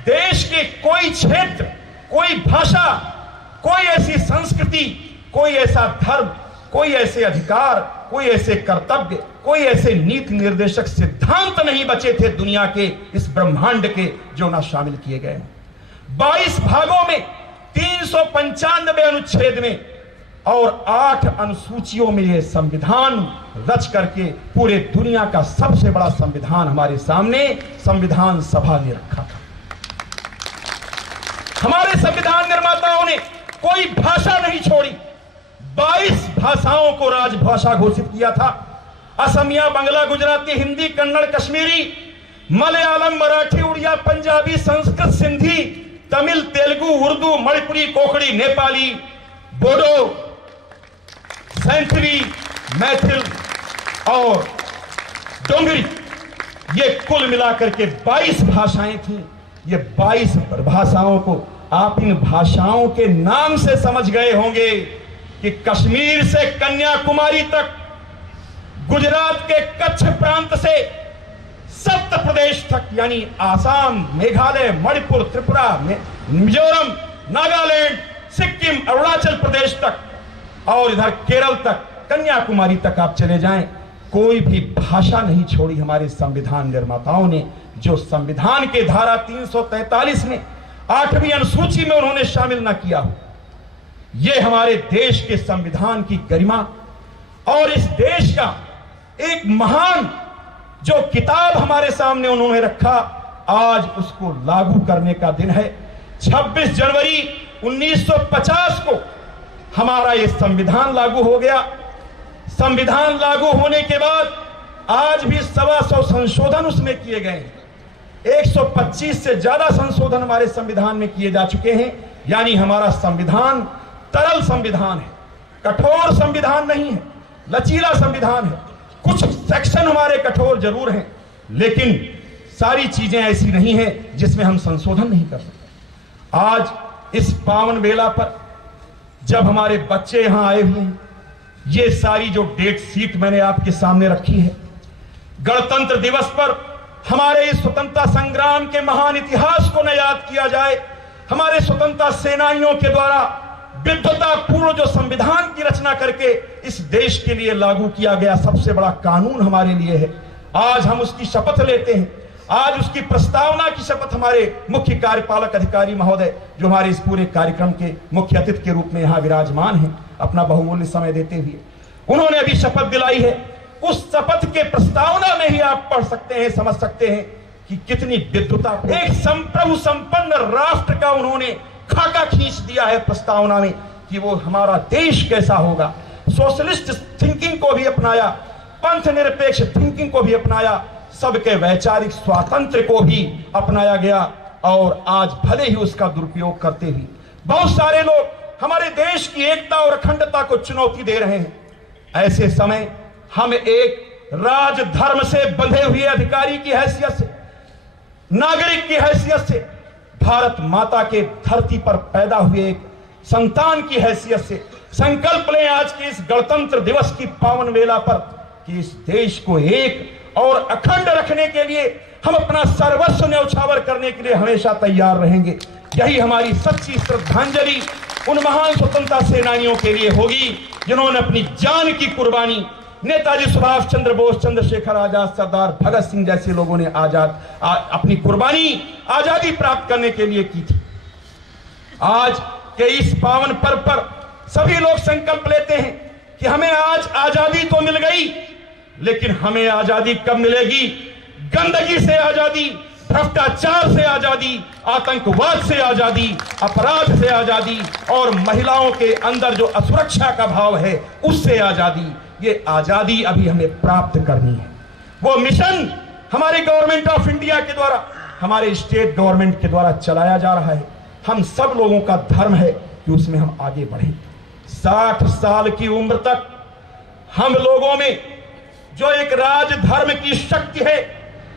देश के कोई क्षेत्र, कोई भाषा, कोई ऐसी संस्कृति, कोई ऐसा धर्म, कोई ऐसे अधिकार, कोई ऐसे कर्तव्य, कोई ऐसे नीति निर्देशक सिद्धांत नहीं बचे थे दुनिया के इस ब्रह्मांड के जो ना शामिल किए गए। 22 भागों में 395 अनुच्छेद में और 8 अनुसूचियों में यह संविधान रच करके पूरे दुनिया का सबसे बड़ा संविधान हमारे सामने संविधान सभा ने रखा था। हमारे संविधान निर्माताओं ने कोई भाषा नहीं छोड़ी। 22 भाषाओं को राजभाषा घोषित किया था। असमिया, बांग्ला, गुजराती, हिंदी, कन्नड़, कश्मीरी, मलयालम, मराठी, उड़िया, पंजाबी, संस्कृत, सिंधी, तमिल, तेलुगु, उर्दू, मणिपुरी, कोंकणी, नेपाली, बोडो, सैंथली, मैथिल और डोंगरी, ये कुल मिलाकर के 22 भाषाएं थी। ये 22 भाषाओं को आप इन भाषाओं के नाम से समझ गए होंगे कि कश्मीर से कन्याकुमारी तक, गुजरात के कच्छ प्रांत से सप्त प्रदेश तक, यानी आसाम, मेघालय, मणिपुर, त्रिपुरा, मिजोरम, नागालैंड, सिक्किम, अरुणाचल प्रदेश तक, और इधर केरल तक, कन्याकुमारी तक आप चले जाएं, कोई भी भाषा नहीं छोड़ी हमारे संविधान निर्माताओं ने। जो संविधान के धारा 343 में 8वीं अनुसूची में उन्होंने शामिल ना किया हो। यह हमारे देश के संविधान की गरिमा और इस देश का एक महान जो किताब हमारे सामने उन्होंने रखा, आज उसको लागू करने का दिन है। 26 जनवरी 1950 को हमारा यह संविधान लागू हो गया। संविधान लागू होने के बाद आज भी 125 संशोधन उसमें किए गए हैं। 125 से ज्यादा संशोधन हमारे संविधान में किए जा चुके हैं। यानी हमारा संविधान तरल संविधान है, कठोर संविधान नहीं है, लचीला संविधान है। कुछ सेक्शन हमारे कठोर जरूर हैं, लेकिन सारी चीजें ऐसी नहीं हैं जिसमें हम संशोधन नहीं कर सकते। आज इस पावन बेला पर जब हमारे बच्चे यहां आए हुए हैं, ये सारी जो डेट शीट मैंने आपके सामने रखी है, गणतंत्र दिवस पर हमारे इस स्वतंत्रता संग्राम के महान इतिहास को न याद किया जाए, हमारे स्वतंत्रता सेनानियों के द्वारा विद्वतापूर्ण जो संविधान की रचना करके इस देश के लिए लागू किया गया सबसे बड़ा कानून हमारे लिए है, आज हम उसकी शपथ लेते हैं। आज उसकी प्रस्तावना की शपथ हमारे मुख्य कार्यपालक अधिकारी महोदय जो हमारे इस पूरे कार्यक्रम के मुख्य अतिथि के रूप में यहाँ विराजमान हैं, अपना बहुमूल्य समय देते हुए उन्होंने अभी शपथ दिलाई है। उस शपथ के प्रस्तावना में ही आप पढ़ सकते हैं, समझ सकते हैं कि कितनी विद्वता, एक संप्रभु संपन्न राष्ट्र का उन्होंने खाका खींच दिया है प्रस्तावना में कि वो हमारा देश कैसा होगा। सोशलिस्ट थिंकिंग को भी अपनाया, पंथ निरपेक्ष थिंकिंग को भी अपनाया, सबके वैचारिक स्वातंत्र्य को भी अपनाया गया और आज भले ही उसका दुरुपयोग करते हुए बहुत सारे लोग हमारे देश की एकता और अखंडता को चुनौती दे रहे हैं। ऐसे समय हम एक राजधर्म से बंधे हुए अधिकारी की हैसियत से, नागरिक की हैसियत से, भारत माता के धरती पर पैदा हुए एक संतान की हैसियत से संकल्प लें आज के इस गणतंत्र दिवस की पावन वेला पर कि इस देश को एक और अखंड रखने के लिए हम अपना सर्वस्व न्यौछावर करने के लिए हमेशा तैयार रहेंगे। यही हमारी सच्ची श्रद्धांजलि उन महान स्वतंत्रता सेनानियों के लिए होगी जिन्होंने अपनी जान की कुर्बानी नेताजी सुभाष चंद्र बोस, चंद्रशेखर आजाद, सरदार भगत सिंह जैसे लोगों ने अपनी कुर्बानी आजादी प्राप्त करने के लिए की थी। आज के इस पावन पर्व पर सभी लोग संकल्प लेते हैं कि हमें आज आजादी तो मिल गई, लेकिन हमें आजादी कब मिलेगी? गंदगी से आजादी, भ्रष्टाचार से आजादी, आतंकवाद से आजादी, अपराध से आजादी और महिलाओं के अंदर जो असुरक्षा का भाव है उससे आजादी। ये आजादी अभी हमें प्राप्त करनी है। वो मिशन हमारे गवर्नमेंट ऑफ इंडिया के द्वारा, हमारे स्टेट गवर्नमेंट के द्वारा चलाया जा रहा है। हम सब लोगों का धर्म है कि उसमें हम आगे बढ़ें। 60 साल की उम्र तक हम लोगों में जो एक राजधर्म की शक्ति है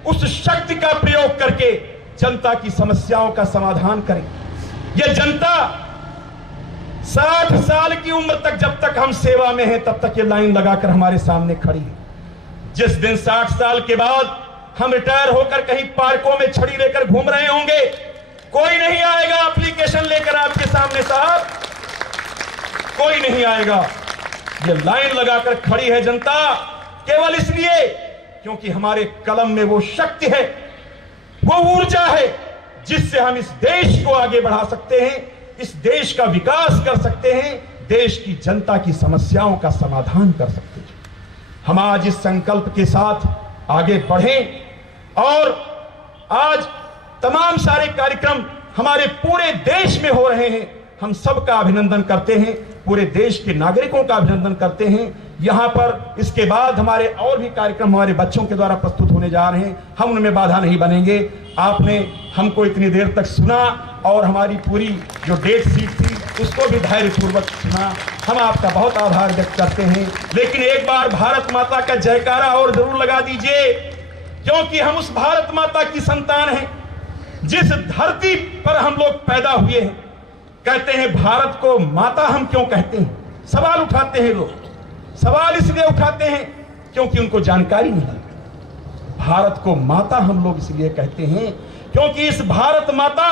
उस शक्ति का प्रयोग करके जनता की समस्याओं का समाधान करें। यह जनता 60 साल की उम्र तक, जब तक हम सेवा में हैं तब तक ये लाइन लगाकर हमारे सामने खड़ी है। जिस दिन 60 साल के बाद हम रिटायर होकर कहीं पार्कों में छड़ी लेकर घूम रहे होंगे, कोई नहीं आएगा एप्लीकेशन लेकर आपके सामने, साहब कोई नहीं आएगा। ये लाइन लगाकर खड़ी है जनता केवल इसलिए क्योंकि हमारे कलम में वो शक्ति है, वो ऊर्जा है जिससे हम इस देश को आगे बढ़ा सकते हैं, इस देश का विकास कर सकते हैं, देश की जनता की समस्याओं का समाधान कर सकते हैं। हम आज इस संकल्प के साथ आगे बढ़ें और आज तमाम सारे कार्यक्रम हमारे पूरे देश में हो रहे हैं। हम सबका अभिनंदन करते हैं, पूरे देश के नागरिकों का अभिनंदन करते हैं। यहां पर इसके बाद हमारे और भी कार्यक्रम हमारे बच्चों के द्वारा प्रस्तुत होने जा रहे हैं, हम उनमें बाधा नहीं बनेंगे। आपने हमको इतनी देर तक सुना और हमारी पूरी जो डेट शीट थी उसको भी धैर्यपूर्वक सुना, हम आपका बहुत आभार व्यक्त करते हैं। लेकिन एक बार भारत माता का जयकारा और जरूर लगा दीजिए, क्योंकि हम उस भारत माता की संतान हैं जिस धरती पर हम लोग पैदा हुए हैं। कहते हैं भारत को माता हम क्यों कहते हैं, सवाल उठाते हैं लोग। सवाल इसलिए उठाते हैं क्योंकि उनको जानकारी नहीं। भारत को माता हम लोग इसलिए कहते हैं क्योंकि इस भारत माता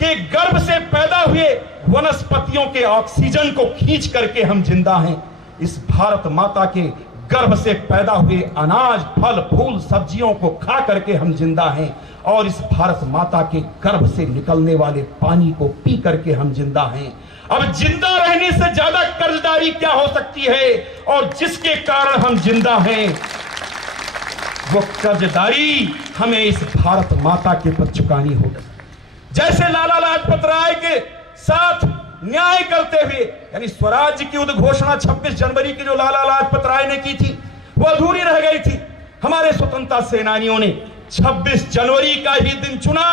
के गर्भ से पैदा हुए वनस्पतियों के ऑक्सीजन को खींच करके हम जिंदा हैं। इस भारत माता के गर्भ से पैदा हुए अनाज, फल, फूल, सब्जियों को खा करके हम जिंदा हैं और इस भारत माता के गर्भ से निकलने वाले पानी को पी करके हम जिंदा हैं। अब जिंदा रहने से ज्यादा कर्जदारी क्या हो सकती है? और जिसके कारण हम जिंदा हैं वो कर्जदारी हमें इस भारत माता के पर चुकानी होगी। जैसे लाला लाजपत राय के साथ न्याय करते हुए, यानी स्वराज्य की उद्घोषणा 26 जनवरी की जो लाला लाजपत राय ने की थी वो अधूरी रह गई थी। हमारे स्वतंत्रता सेनानियों ने 26 जनवरी का ही दिन चुना,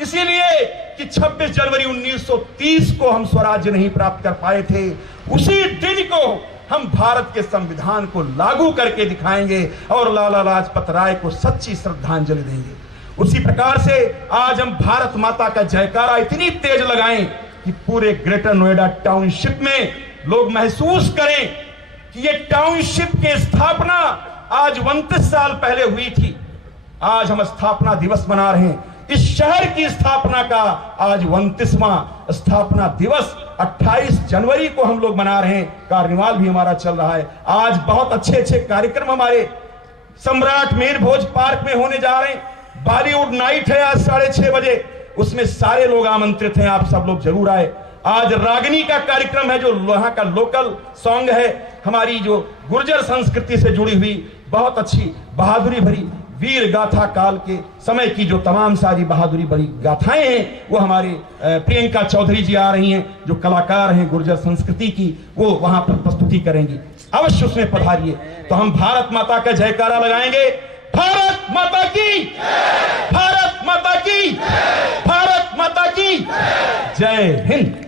इसीलिए कि 26 जनवरी 1930 को हम स्वराज्य नहीं प्राप्त कर पाए थे। उसी दिन को हम भारत के संविधान को लागू करके दिखाएंगे और लाला लाजपत राय को सच्ची श्रद्धांजलि देंगे। उसी प्रकार से आज हम भारत माता का जयकारा इतनी तेज लगाएं कि पूरे ग्रेटर नोएडा टाउनशिप में लोग महसूस करें कि ये टाउनशिप की स्थापना आज 29 साल पहले हुई थी। आज हम स्थापना दिवस मना रहे हैं। इस शहर की स्थापना का आज 29वां स्थापना दिवस 28 जनवरी को हम लोग मना रहे हैं। कार्निवाल भी हमारा चल रहा है। आज बहुत अच्छे अच्छे कार्यक्रम हमारे सम्राट मीर भोज पार्क में होने जा रहे हैं। बॉलीवुड नाइट है आज 6:30 बजे, उसमें सारे लोग आमंत्रित हैं, आप सब लोग जरूर आए। आज रागनी का कार्यक्रम है, जो वहां का लोकल सॉन्ग है, हमारी जो गुर्जर संस्कृति से जुड़ी हुई बहुत अच्छी बहादुरी भरी वीर गाथा काल के समय की जो तमाम सारी बहादुरी भरी गाथाएं हैं, वो हमारे प्रियंका चौधरी जी आ रही हैं, जो कलाकार हैं गुर्जर संस्कृति की, वो वहां पर प्रस्तुति करेंगी। अवश्य उसमें पधारिए। तो हम भारत माता का जयकारा लगाएंगे। भारत माता की, भारत माता की, भारत माता की जय हिंद।